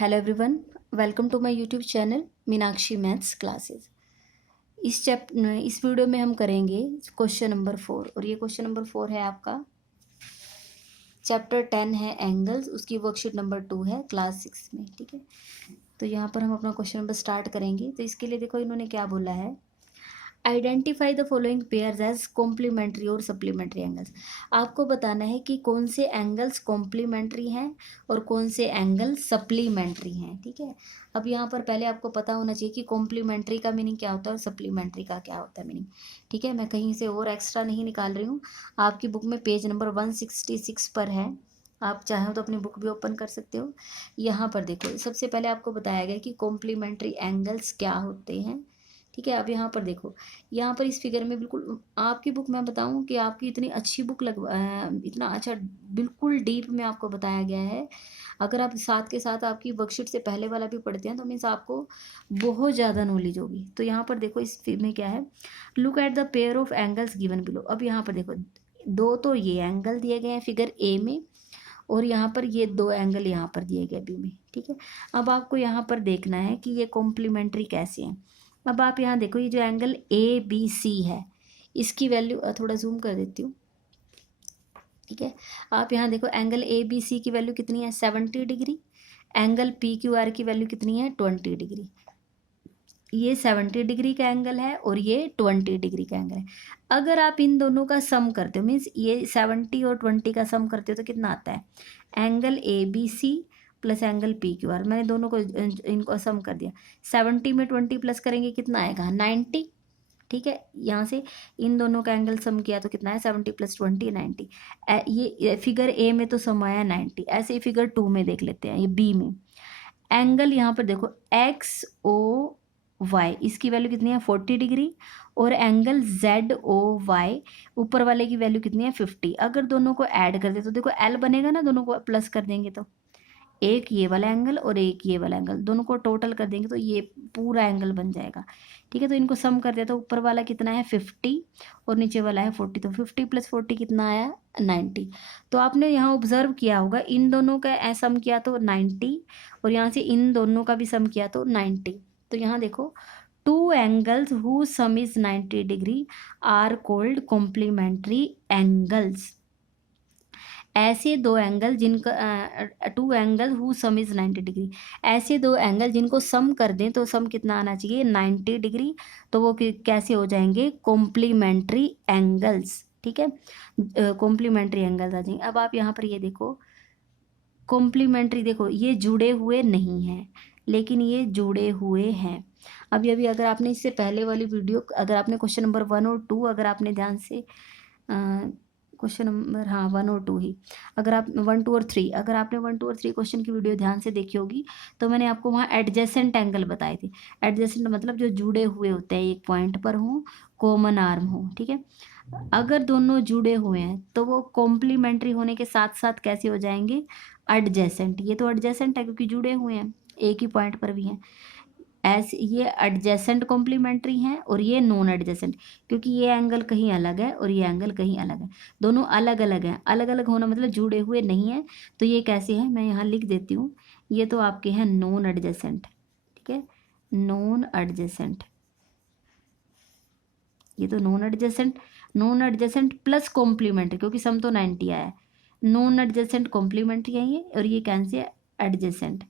Hello everyone, welcome to my YouTube channel Meenakshi maths classes. इस video में हम करेंगे क्वेश्चन नंबर 4 और ये क्वेश्चन नंबर 4 है आपका चैप्टर 10 है एंगल्स, उसकी वर्कशीट नंबर 2 है क्लास 6 में। ठीक है, तो यहाँ पर हम अपना क्वेश्चन नंबर स्टार्ट करेंगे। तो इसके लिए देखो इन्होंने क्या बोला है, identify the following pairs as complementary और सप्लीमेंट्री एंगल्स। आपको बताना है कि कौन से एंगल्स कॉम्प्लीमेंट्री हैं और कौन से एंगल सप्लीमेंट्री हैं। ठीक है, अब यहाँ पर पहले आपको पता होना चाहिए कि कॉम्प्लीमेंट्री का मीनिंग क्या होता है और सप्लीमेंट्री का क्या होता है मीनिंग। ठीक है, मैं कहीं से और एक्स्ट्रा नहीं निकाल रही हूँ, आपकी बुक में पेज नंबर 166 पर है, आप चाहो तो अपनी बुक भी ओपन कर सकते हो। यहाँ पर देखो, सबसे पहले आपको बताया गया कि कॉम्प्लीमेंट्री एंगल्स क्या होते हैं। ठीक है, अब यहाँ पर देखो, यहाँ पर इस फिगर में बिल्कुल आपकी बुक मैं बताऊँ कि आपकी इतनी अच्छी बुक इतना अच्छा बिल्कुल डीप में आपको बताया गया है। अगर आप साथ के साथ आपकी वर्कशीट से पहले वाला भी पढ़ते हैं तो मीन्स आपको बहुत ज़्यादा नॉलेज होगी। तो यहाँ पर देखो इस में क्या है, look at the pair of angles given below. अब यहाँ पर देखो, दो तो ये एंगल दिए गए हैं फिगर ए में और यहाँ पर ये दो एंगल यहाँ पर दिए गए बी में। ठीक है, अब आपको यहाँ पर देखना है कि ये कॉम्प्लीमेंट्री कैसे हैं। अब आप यहाँ देखो, ये जो एंगल ए बी सी है इसकी वैल्यू थोड़ा जूम कर देती हूँ। ठीक है, आप यहाँ देखो एंगल ए बी सी की वैल्यू कितनी है, 70 degree. Angle P Q are की वैल्यू कितनी है, 20 डिग्री। ये 70 डिग्री का एंगल है और ये 20 डिग्री का एंगल है। अगर आप इन दोनों का सम करते हो, मीन्स ये 70 और 20 का सम करते हो तो कितना आता है, angle A B C plus angle P Q R. मैंने दोनों को इनको सम कर दिया, 70 में 20 प्लस करेंगे कितना आएगा, 90। ठीक है, यहाँ से इन दोनों का एंगल सम किया तो कितना है, 70 प्लस 20 90। ये फिगर ए में तो सम आया 90। ऐसे ही फिगर 2 में देख लेते हैं, ये बी में एंगल यहाँ पर देखो एक्स ओ वाई, इसकी वैल्यू कितनी है 40 डिग्री और एंगल जेड ओ वाई ऊपर वाले की वैल्यू कितनी है 50। अगर दोनों को ऐड कर दे तो देखो एल बनेगा ना, दोनों को प्लस कर देंगे तो एक ये वाला एंगल और एक ये वाला एंगल, दोनों को टोटल कर देंगे तो ये पूरा एंगल बन जाएगा। ठीक है, तो इनको सम कर दिया तो ऊपर वाला कितना है 50 और नीचे वाला है 40, तो 50 प्लस 40 कितना आया 90। तो आपने यहाँ ऑब्जर्व किया होगा, इन दोनों का सम किया तो 90 और यहाँ से इन दोनों का भी सम किया तो 90। तो यहाँ देखो, two angles who sum is 90 degree are called complementary angles. ऐसे दो एंगल जिनका two angle who sum is 90 degree, ऐसे दो एंगल जिनको सम कर दें तो सम कितना आना चाहिए 90 डिग्री, तो वो कैसे हो जाएंगे, कॉम्प्लीमेंट्री एंगल्स। ठीक है, कॉम्प्लीमेंट्री एंगल्स आ जाएंगे। अब आप यहाँ पर ये देखो, कॉम्प्लीमेंट्री देखो ये जुड़े हुए नहीं हैं लेकिन ये जुड़े हुए हैं। अभी अभी अगर आपने इससे पहले वाली वीडियो, अगर आपने क्वेश्चन नंबर 1 और 2 अगर आपने ध्यान से क्वेश्चन नंबर, हाँ 1 और 2 ही, अगर आप 1 2 और 3, अगर आपने 1 2 और 3 क्वेश्चन की वीडियो ध्यान से देखी होगी तो मैंने आपको वहाँ एडजेसेंट एंगल बताए थे। एडजेसेंट मतलब जो जुड़े हुए होते हैं, एक पॉइंट पर हों, कॉमन आर्म हो। ठीक है, अगर दोनों जुड़े हुए हैं तो वो कॉम्प्लीमेंट्री होने के साथ साथ कैसे हो जाएंगे, एडजेसेंट। ये तो एडजेसेंट है क्योंकि जुड़े हुए हैं, एक ही पॉइंट पर भी हैं। ऐसे ये एडजेसेंट कॉम्प्लीमेंट्री हैं और ये नॉन एडजेसेंट, क्योंकि ये एंगल कहीं अलग है और ये एंगल कहीं अलग है, दोनों अलग अलग हैं। अलग अलग होना मतलब जुड़े हुए नहीं हैं। तो ये कैसे हैं, मैं यहाँ लिख देती हूँ, ये तो आपके हैं नॉन एडजेसेंट। ठीक है, नॉन एडजेसेंट, ये तो non adjacent, non adjacent plus complementary, क्योंकि सम तो 90 आया है। नॉन एडजेसेंट कॉम्प्लीमेंट्री है ये, और ये कैसे है, एडजेसेंट।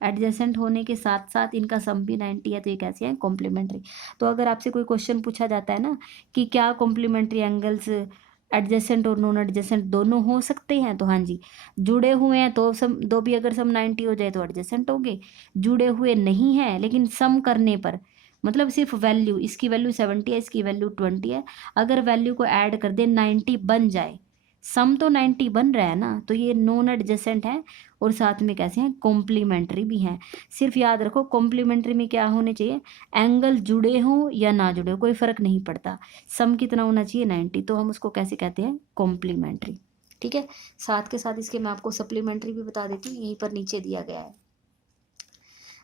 एडजेसेंट होने के साथ साथ इनका सम भी 90 है, तो ये कैसे है, कॉम्प्लीमेंट्री। तो अगर आपसे कोई क्वेश्चन पूछा जाता है ना कि क्या कॉम्प्लीमेंट्री एंगल्स एडजेसेंट और नॉन एडजेसेंट दोनों हो सकते हैं, तो हाँ जी, जुड़े हुए हैं तो सम दो भी अगर सम 90 हो जाए तो एडजेसेंट होंगे, जुड़े हुए नहीं हैं लेकिन सम करने पर, मतलब सिर्फ वैल्यू, इसकी वैल्यू 70 है इसकी वैल्यू 20 है, अगर वैल्यू को ऐड कर दे 90 बन जाए, सम तो 90 बन रहा है ना, तो ये नॉन एडजेसेंट है और साथ में कैसे हैं, कॉम्प्लीमेंट्री भी हैं। सिर्फ याद रखो कॉम्प्लीमेंट्री में क्या होने चाहिए, एंगल जुड़े हों या ना जुड़े हो कोई फर्क नहीं पड़ता, सम कितना होना चाहिए 90, तो हम उसको कैसे कहते हैं, कॉम्प्लीमेंट्री। ठीक है, साथ के साथ इसके मैं आपको सप्लीमेंट्री भी बता देती हूँ, यहीं पर नीचे दिया गया है।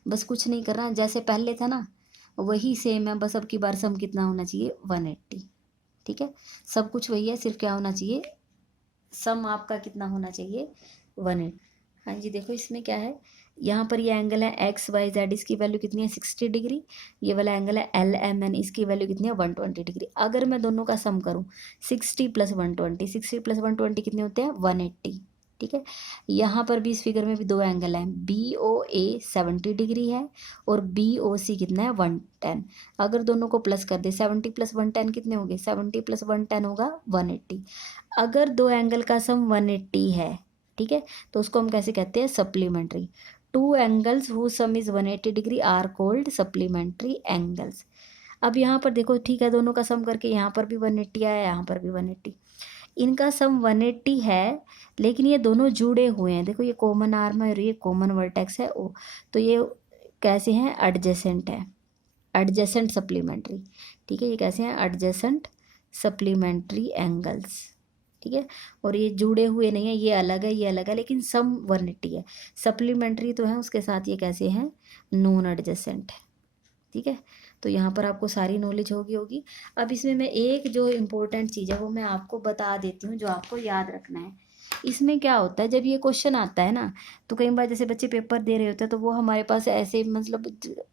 बस कुछ नहीं करना, जैसे पहले था ना वही सेम है, बस अब की बार सम कितना होना चाहिए 180। ठीक है, सब कुछ वही है, सिर्फ क्या होना चाहिए, सम आपका कितना होना चाहिए 180। हाँ जी, देखो इसमें क्या है, यहाँ पर ये एंगल है एक्स वाई जेड, इसकी वैल्यू कितनी है 60 डिग्री। ये वाला एंगल है एल एम एन, इसकी वैल्यू कितनी है 120 डिग्री। अगर मैं दोनों का सम करूँ 60 प्लस 120, 60 प्लस 120 कितने होते हैं 180। ठीक है, यहाँ पर भी इस फिगर में भी दो एंगल हैं, बी ओ ए 70 डिग्री है और बी ओ सी कितना है 110। अगर दोनों को प्लस कर दे 70 प्लस 110 कितने हो गए, 70 प्लस 110 होगा 180। अगर दो एंगल का सम 180 है, ठीक है, तो उसको हम कैसे कहते हैं supplementary. Two angles who sum is 180 degree are called supplementary angles. अब यहाँ पर देखो, ठीक है, दोनों का सम करके यहाँ पर भी 180 आया, यहाँ पर भी 180, इनका सम 180 है, लेकिन ये दोनों जुड़े हुए हैं। देखो ये कॉमन आर्म है और ये कॉमन वर्टेक्स है ओ, तो ये कैसे हैं एडजेसेंट है, एडजेसेंट सप्लीमेंट्री। ठीक है, ये कैसे हैं एडजेसेंट सप्लीमेंट्री एंगल्स। ठीक है, और ये जुड़े हुए नहीं है, ये अलग है ये अलग है, लेकिन सम 180 है। सप्लीमेंट्री तो है, उसके साथ ये कैसे हैं नॉन एडजेसेंट है। ठीक है, तो यहाँ पर आपको सारी नॉलेज होगी। अब इसमें मैं एक जो इम्पोर्टेंट चीज़ है वो मैं आपको बता देती हूँ, जो आपको याद रखना है। इसमें क्या होता है, जब ये क्वेश्चन आता है ना, तो कई बार जैसे बच्चे पेपर दे रहे होते हैं, तो वो हमारे पास ऐसे मतलब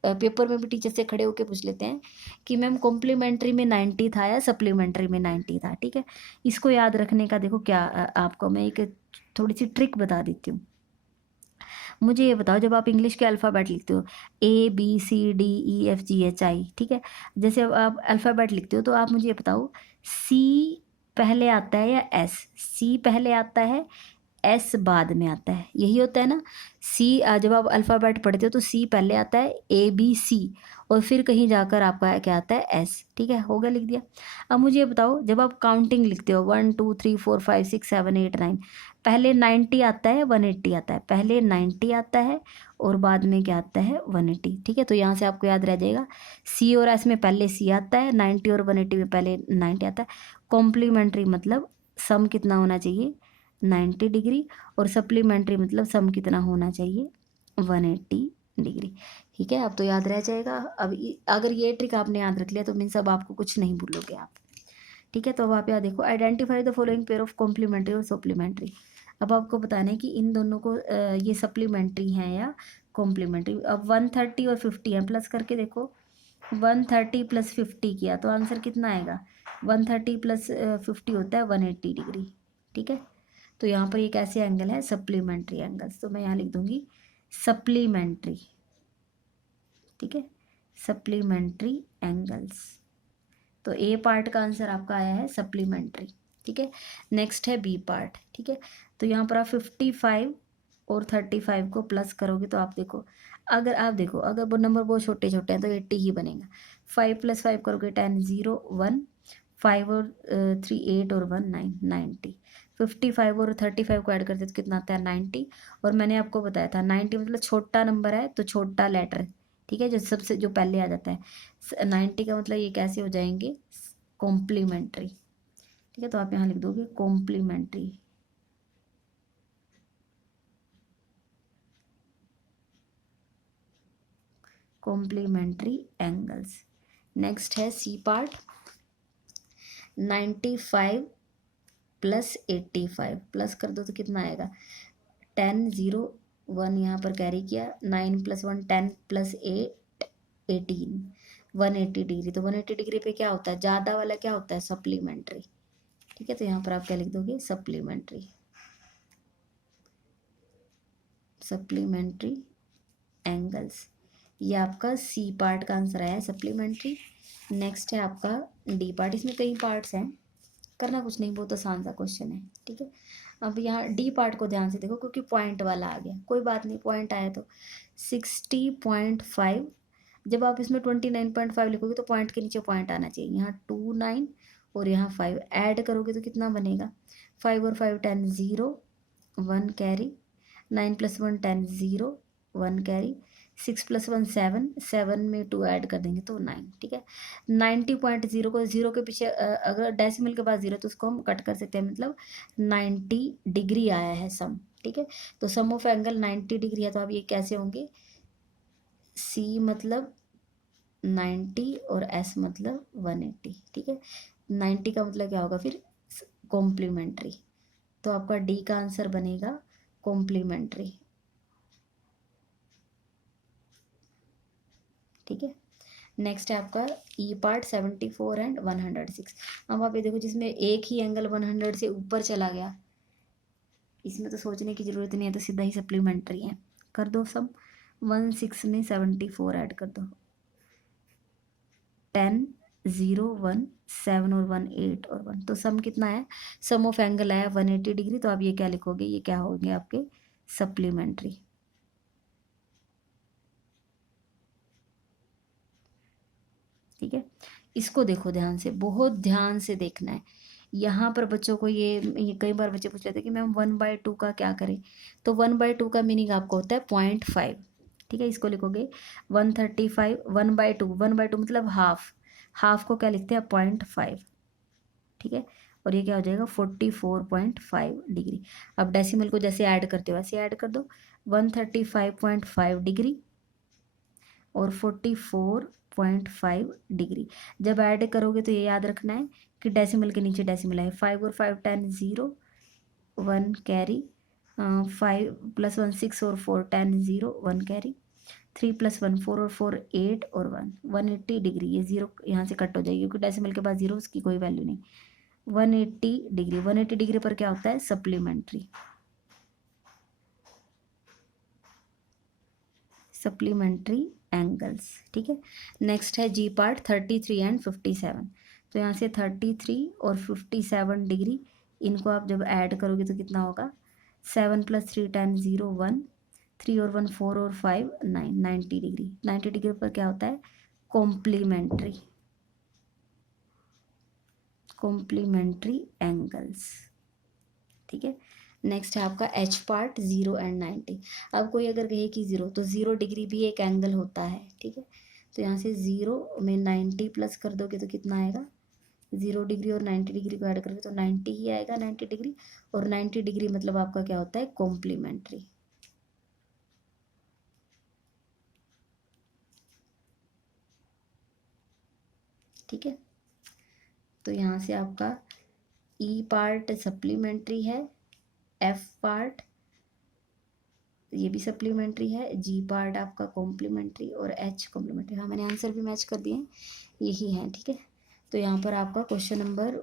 पेपर में भी टीचर से खड़े होकर पूछ लेते हैं कि मैम कॉम्प्लीमेंट्री में 90 था या सप्लीमेंट्री में 90 था। ठीक है, इसको याद रखने का देखो क्या आपको मैं एक थोड़ी सी ट्रिक बता देती हूँ। मुझे ये बताओ, जब आप इंग्लिश के अल्फ़ाबेट लिखते हो ABCDEFGHI, ठीक है, जैसे अब आप अल्फ़ाबेट लिखते हो तो आप मुझे ये बताओ सी पहले आता है या एस, सी पहले आता है एस बाद में आता है, यही होता है ना। सी जब आप अल्फ़ाबेट पढ़ते हो तो सी पहले आता है ABC और फिर कहीं जाकर आपका क्या आता है एस। ठीक है, हो गया, लिख दिया। अब मुझे ये बताओ, जब आप काउंटिंग लिखते हो 1 2 3 4 5 6 7 8 9, पहले 90 आता है 180 आता है, पहले 90 आता है और बाद में क्या आता है 180। ठीक है, तो यहाँ से आपको याद रह जाएगा सी और एस में पहले सी आता है, 90 और 180 में पहले 90 आता है। कॉम्प्लीमेंट्री मतलब सम कितना होना चाहिए 90 डिग्री, और सप्लीमेंट्री मतलब सम कितना होना चाहिए 180 डिग्री। ठीक है, अब तो याद रह जाएगा। अब अगर ये ट्रिक आपने याद रख लिया तो मीन्स अब आपको कुछ नहीं भूलोगे आप। ठीक है, तो अब आप यहाँ देखो, identify the following pair of complementary और सप्लीमेंट्री। अब आपको बताना है कि इन दोनों को ये सप्लीमेंट्री हैं या कॉम्प्लीमेंट्री। अब 130 और 50 है, प्लस करके देखो 130 प्लस 50 किया तो आंसर कितना आएगा, 130 प्लस 50 होता है 180 डिग्री। ठीक है, तो यहाँ पर ये कैसे एंगल है सप्लीमेंट्री एंगल्स, तो मैं यहाँ लिख दूंगी सप्लीमेंट्री। ठीक है, सप्लीमेंट्री एंगल्स। तो ए पार्ट का आंसर आपका आया है सप्लीमेंट्री। ठीक है, नेक्स्ट है बी पार्ट। ठीक है, तो यहाँ पर आप 55 और 35 को प्लस करोगे तो आप देखो, अगर आप देखो अगर वो नंबर बहुत छोटे छोटे हैं तो 80 ही बनेगा। 5 प्लस 5 करोगे 10 0 1, 5 और 3 8 और 1 9 90। 55 और 35 को ऐड करते तो कितना आता है 90। और मैंने आपको बताया था 90 मतलब छोटा नंबर है तो छोटा लेटर। ठीक है, जो सबसे जो पहले आ जाता है 90 का मतलब ये कैसे हो जाएंगे कॉम्प्लीमेंट्री। ठीक है, तो आप यहाँ लिख दोगे कॉम्प्लीमेंट्री। Complementary angles. नेक्स्ट है सी पार्ट, 95 प्लस 85 प्लस कर दो तो कितना आएगा 10 0 1, यहाँ पर कैरी किया 9 प्लस 1 10 प्लस 8 18, 180 डिग्री। तो 180 डिग्री पे क्या होता है, ज़्यादा वाला क्या होता है सप्लीमेंट्री। ठीक है, तो यहाँ पर आप क्या लिख दोगे सप्लीमेंट्री, सप्लीमेंट्री एंगल्स। ये आपका सी पार्ट का आंसर आया है सप्लीमेंट्री। नेक्स्ट है आपका डी पार्ट, इसमें कई पार्ट्स हैं, करना कुछ नहीं, बहुत आसान सा क्वेश्चन है। ठीक है, अब यहाँ डी पार्ट को ध्यान से देखो क्योंकि पॉइंट वाला आ गया, कोई बात नहीं, पॉइंट आया तो 60.5। जब आप इसमें 29.5 लिखोगे तो पॉइंट के नीचे पॉइंट आना चाहिए, यहाँ 2 9 और यहाँ 5 ऐड करोगे तो कितना बनेगा 5 और 5 10 0 1 कैरी, 9 प्लस 1 10 0 1 कैरी, 6 प्लस 1 7, 7 में 2 ऐड कर देंगे तो 9। ठीक है, 90.0 को जीरो के पीछे अगर डेसिमल के बाद जीरो तो उसको हम कट कर सकते हैं, मतलब 90 डिग्री आया है सम। ठीक है, तो सम ऑफ एंगल 90 डिग्री है, तो अब ये कैसे होंगे सी मतलब 90 और एस मतलब 180। ठीक है, 90 का मतलब क्या होगा फिर कॉम्प्लीमेंट्री, तो आपका डी का आंसर बनेगा कॉम्प्लीमेंट्री। ठीक है। नेक्स्ट है आपका ई पार्ट 74 एंड 106। अब आप ये देखो, जिसमें एक ही एंगल 100 से ऊपर चला गया, इसमें तो सोचने की ज़रूरत नहीं है, तो सीधा ही सप्लीमेंट्री है। कर दो सम, 16 में 74 ऐड कर दो, 10 0 1 7 और 1 8 और 1, तो सम कितना है, सम ऑफ एंगल आया 180 डिग्री। तो आप ये क्या लिखोगे, ये क्या होंगे आपके सप्लीमेंट्री। ठीक है, इसको देखो ध्यान से, बहुत ध्यान से देखना है। यहाँ पर बच्चों को ये कई बार बच्चे पूछ लेते हैं कि मैम 1/2 का क्या करें। तो 1/2 का मीनिंग आपको होता है 0.5। ठीक है, इसको लिखोगे 135, 1/2, 1/2 मतलब हाफ, हाफ को क्या लिखते हैं 0.5। ठीक है, और ये क्या हो जाएगा 44.5 डिग्री। अब डेसिमल को जैसे ऐड करते हो वैसे ऐड कर दो, 135.5 डिग्री और 44.5 डिग्री। जब ऐड करोगे तो ये याद रखना है कि डेसिमल के नीचे डेसिमल है। 5 और 5 10 0 1 कैरी, 5 + 1 6 और 4 10 0 1 कैरी, 3 + 1 4 और 4 8 और 1 180 डिग्री। ये जीरो यहाँ से कट हो जाएगी क्योंकि डेसिमल के बाद जीरो, उसकी कोई वैल्यू नहीं। 180 डिग्री, 180 डिग्री पर क्या होता है सप्लीमेंट्री, सप्लीमेंट्री एंगल्स। ठीक है, नेक्स्ट है जी पार्ट 33 एंड 57। तो यहाँ से 33 और 57 डिग्री, इनको आप जब ऐड करोगे तो कितना होगा, 7 + 3 10 0 1, 3 और 1 4 और 5 9 90 डिग्री। 90 डिग्री पर क्या होता है कॉम्प्लीमेंट्री, कॉम्प्लीमेंट्री एंगल्स। ठीक है, नेक्स्ट है आपका एच पार्ट 0 एंड 90। अब कोई अगर कहे कि 0, तो 0 डिग्री भी एक एंगल होता है। ठीक है, तो यहाँ से 0 में 90 प्लस कर दोगे तो कितना आएगा, 0 डिग्री और 90 डिग्री को ऐड करोगे तो 90 ही आएगा, 90 डिग्री। और 90 डिग्री मतलब आपका क्या होता है कॉम्प्लीमेंट्री। ठीक है, तो यहाँ से आपका ई पार्ट सप्लीमेंट्री है, एफ पार्ट ये भी सप्लीमेंट्री है, जी पार्ट आपका कॉम्प्लीमेंट्री और एच कॉम्प्लीमेंट्री। हाँ, मैंने आंसर भी मैच कर दिए, यही है। ठीक है, तो यहाँ पर आपका क्वेश्चन नंबर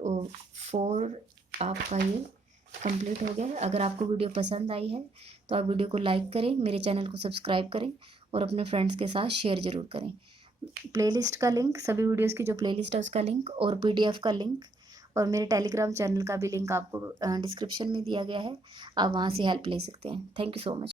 4 आपका ये कंप्लीट हो गया। अगर आपको वीडियो पसंद आई है तो आप वीडियो को लाइक करें, मेरे चैनल को सब्सक्राइब करें और अपने फ्रेंड्स के साथ शेयर ज़रूर करें। प्लेलिस्ट का लिंक, सभी वीडियोस की जो प्लेलिस्ट है उसका लिंक और पीडीएफ का लिंक और मेरे टेलीग्राम चैनल का भी लिंक आपको डिस्क्रिप्शन में दिया गया है, आप वहाँ से हेल्प ले सकते हैं। Thank you so much.